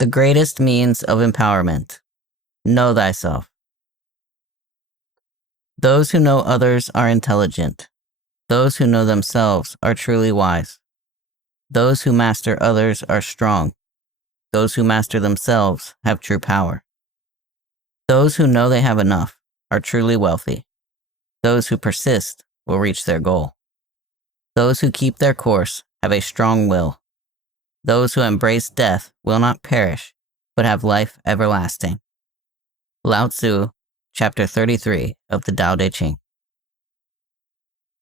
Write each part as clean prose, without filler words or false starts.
The greatest means of empowerment. Know thyself. Those who know others are intelligent. Those who know themselves are truly wise. Those who master others are strong. Those who master themselves have true power. Those who know they have enough are truly wealthy. Those who persist will reach their goal. Those who keep their course have a strong will. Those who embrace death will not perish, but have life everlasting. Lao Tzu, Chapter 33 of the Tao Te Ching.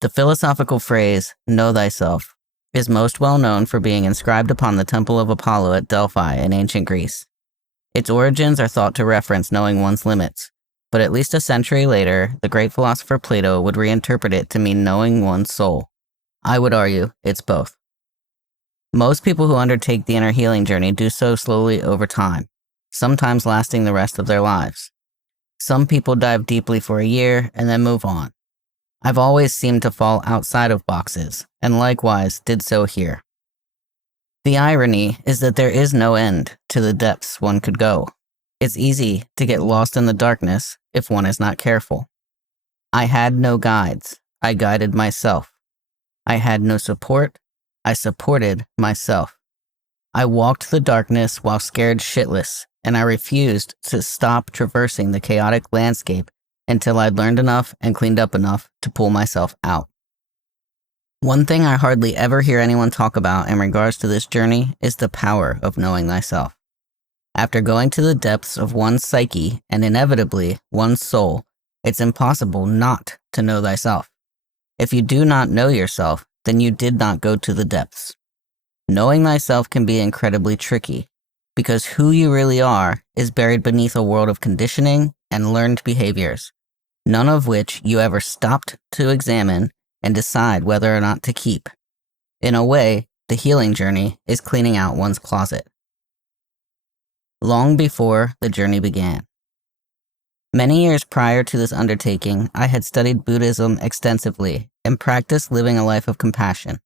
The philosophical phrase, know thyself, is most well known for being inscribed upon the Temple of Apollo at Delphi in ancient Greece. Its origins are thought to reference knowing one's limits, but at least a century later, the great philosopher Plato would reinterpret it to mean knowing one's soul. I would argue it's both. Most people who undertake the inner healing journey do so slowly over time, sometimes lasting the rest of their lives. Some people dive deeply for a year and then move on. I've always seemed to fall outside of boxes, and likewise did so here. The irony is that there is no end to the depths one could go. It's easy to get lost in the darkness if one is not careful. I had no guides. I guided myself. I had no support. I supported myself. I walked the darkness while scared shitless, and I refused to stop traversing the chaotic landscape until I'd learned enough and cleaned up enough to pull myself out. One thing I hardly ever hear anyone talk about in regards to this journey is the power of knowing thyself. After going to the depths of one's psyche and inevitably one's soul, it's impossible not to know thyself. If you do not know yourself, then you did not go to the depths. Knowing thyself can be incredibly tricky, because who you really are is buried beneath a world of conditioning and learned behaviors, none of which you ever stopped to examine and decide whether or not to keep. In a way, the healing journey is cleaning out one's closet. Long before the journey began. Many years prior to this undertaking, I had studied Buddhism extensively and practiced living a life of compassion.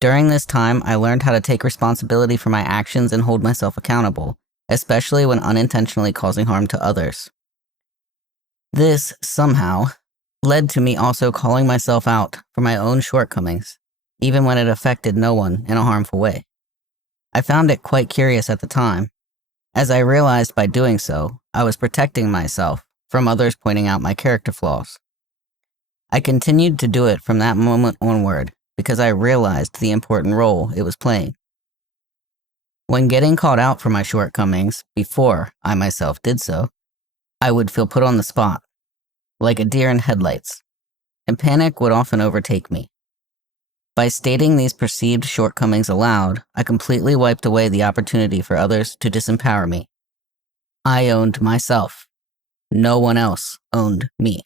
During this time, I learned how to take responsibility for my actions and hold myself accountable, especially when unintentionally causing harm to others. This, somehow, led to me also calling myself out for my own shortcomings, even when it affected no one in a harmful way. I found it quite curious at the time, as I realized by doing so, I was protecting myself from others pointing out my character flaws. I continued to do it from that moment onward because I realized the important role it was playing. When getting called out for my shortcomings before I myself did so, I would feel put on the spot, like a deer in headlights, and panic would often overtake me. By stating these perceived shortcomings aloud, I completely wiped away the opportunity for others to disempower me. I owned myself. No one else owned me.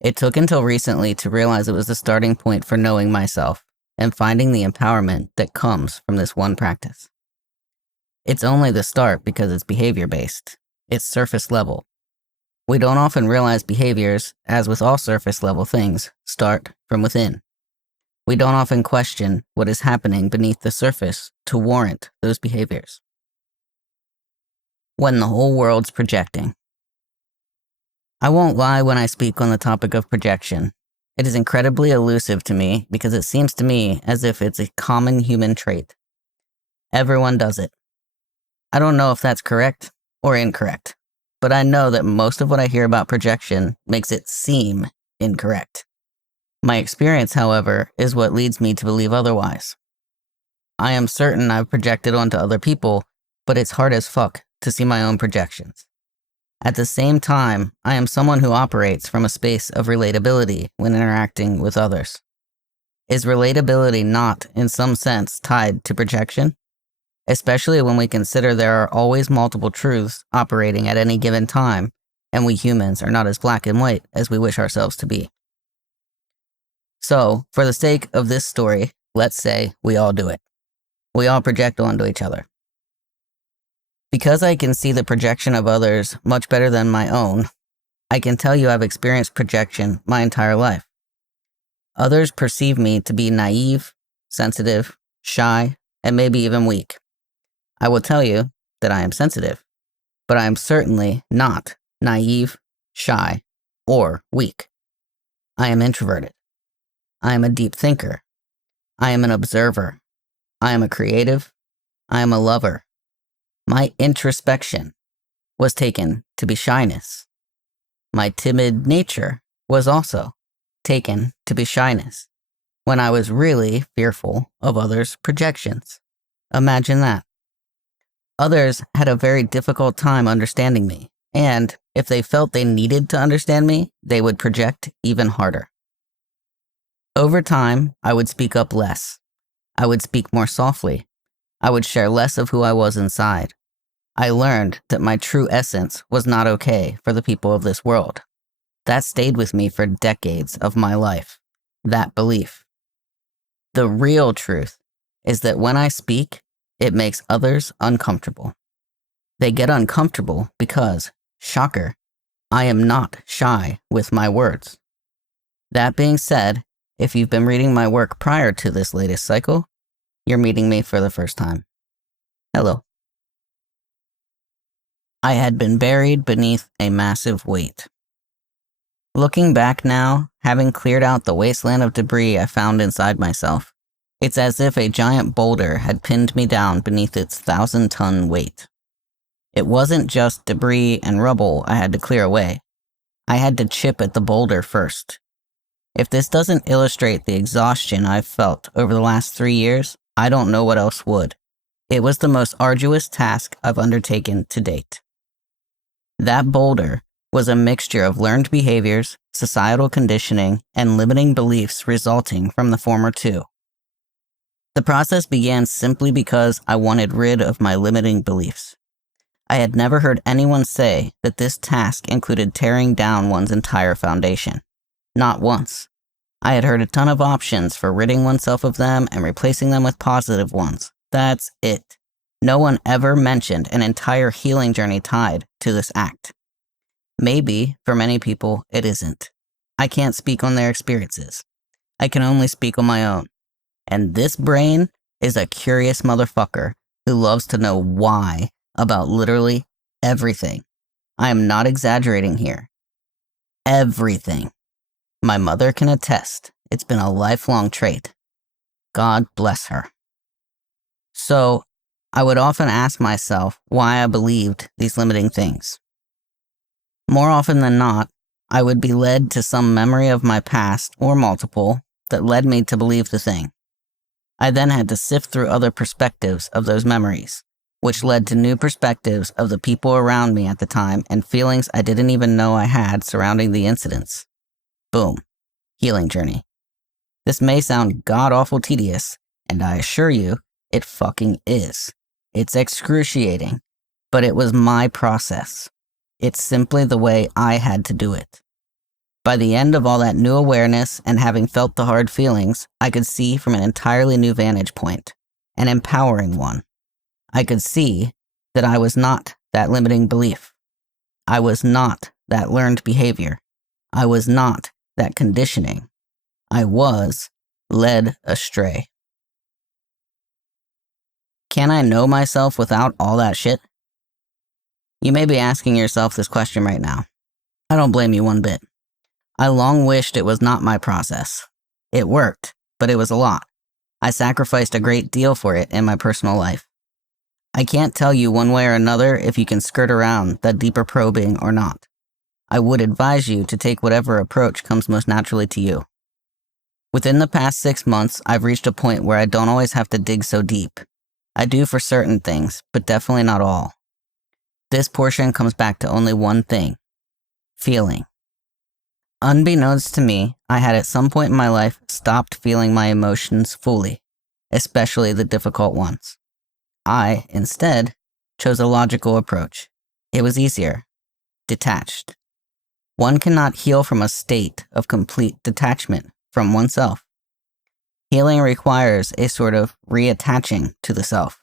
It took until recently to realize it was the starting point for knowing myself and finding the empowerment that comes from this one practice. It's only the start because it's behavior-based. It's surface level. We don't often realize behaviors, as with all surface level things, start from within. We don't often question what is happening beneath the surface to warrant those behaviors. When the whole world's projecting. I won't lie when I speak on the topic of projection. It is incredibly elusive to me because it seems to me as if it's a common human trait. Everyone does it. I don't know if that's correct or incorrect, but I know that most of what I hear about projection makes it seem incorrect. My experience, however, is what leads me to believe otherwise. I am certain I've projected onto other people, but it's hard as fuck to see my own projections. At the same time, I am someone who operates from a space of relatability when interacting with others. Is relatability not, in some sense, tied to projection? Especially when we consider there are always multiple truths operating at any given time, and we humans are not as black and white as we wish ourselves to be. So, for the sake of this story, let's say we all do it. We all project onto each other. Because I can see the projection of others much better than my own, I can tell you I've experienced projection my entire life. Others perceive me to be naive, sensitive, shy, and maybe even weak. I will tell you that I am sensitive, but I am certainly not naive, shy, or weak. I am introverted. I am a deep thinker. I am an observer. I am a creative. I am a lover. My introspection was taken to be shyness. My timid nature was also taken to be shyness, when I was really fearful of others' projections. Imagine that. Others had a very difficult time understanding me, and if they felt they needed to understand me, they would project even harder. Over time, I would speak up less. I would speak more softly. I would share less of who I was inside. I learned that my true essence was not okay for the people of this world. That stayed with me for decades of my life, that belief. The real truth is that when I speak, it makes others uncomfortable. They get uncomfortable because, shocker, I am not shy with my words. That being said, if you've been reading my work prior to this latest cycle, you're meeting me for the first time. Hello. I had been buried beneath a massive weight. Looking back now, having cleared out the wasteland of debris I found inside myself, it's as if a giant boulder had pinned me down beneath its 1,000-ton weight. It wasn't just debris and rubble I had to clear away. I had to chip at the boulder first. If this doesn't illustrate the exhaustion I've felt over the last 3 years, I don't know what else would. It was the most arduous task I've undertaken to date. That boulder was a mixture of learned behaviors, societal conditioning, and limiting beliefs resulting from the former two. The process began simply because I wanted rid of my limiting beliefs. I had never heard anyone say that this task included tearing down one's entire foundation. Not once. I had heard a ton of options for ridding oneself of them and replacing them with positive ones. That's it. No one ever mentioned an entire healing journey tied to this act. Maybe, for many people, it isn't. I can't speak on their experiences. I can only speak on my own. And this brain is a curious motherfucker who loves to know why about literally everything. I am not exaggerating here. Everything. My mother can attest. It's been a lifelong trait. God bless her. So, I would often ask myself why I believed these limiting things. More often than not, I would be led to some memory of my past, or multiple, that led me to believe the thing. I then had to sift through other perspectives of those memories, which led to new perspectives of the people around me at the time and feelings I didn't even know I had surrounding the incidents. Boom. Healing journey. This may sound god-awful tedious, and I assure you, it fucking is. It's excruciating, but it was my process. It's simply the way I had to do it. By the end of all that new awareness and having felt the hard feelings, I could see from an entirely new vantage point, an empowering one. I could see that I was not that limiting belief. I was not that learned behavior. I was not that conditioning. I was led astray. Can I know myself without all that shit? You may be asking yourself this question right now. I don't blame you one bit. I long wished it was not my process. It worked, but it was a lot. I sacrificed a great deal for it in my personal life. I can't tell you one way or another if you can skirt around that deeper probing or not. I would advise you to take whatever approach comes most naturally to you. Within the past 6 months, I've reached a point where I don't always have to dig so deep. I do for certain things, but definitely not all. This portion comes back to only one thing: feeling. Unbeknownst to me, I had at some point in my life stopped feeling my emotions fully, especially the difficult ones. I, instead, chose a logical approach. It was easier. Detached. One cannot heal from a state of complete detachment from oneself. Healing requires a sort of reattaching to the self.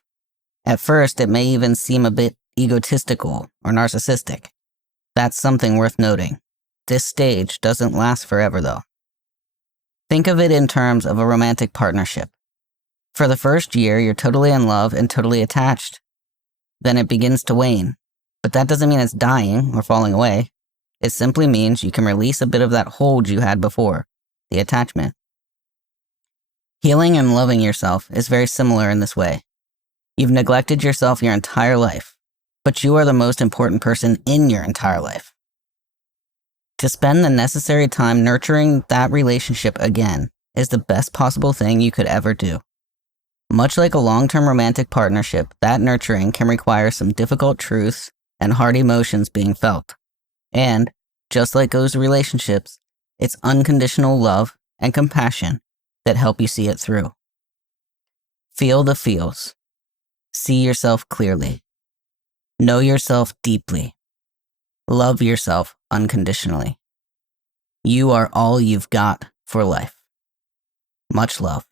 At first, it may even seem a bit egotistical or narcissistic. That's something worth noting. This stage doesn't last forever, though. Think of it in terms of a romantic partnership. For the first year, you're totally in love and totally attached. then it begins to wane. But that doesn't mean it's dying or falling away. It simply means you can release a bit of that hold you had before, the attachment. Healing and loving yourself is very similar in this way. You've neglected yourself your entire life, but you are the most important person in your entire life. To spend the necessary time nurturing that relationship again is the best possible thing you could ever do. Much like a long-term romantic partnership, that nurturing can require some difficult truths and hard emotions being felt. And, just like those relationships, it's unconditional love and compassion that help you see it through. Feel the feels. See yourself clearly. Know yourself deeply. Love yourself unconditionally. You are all you've got for life. Much love.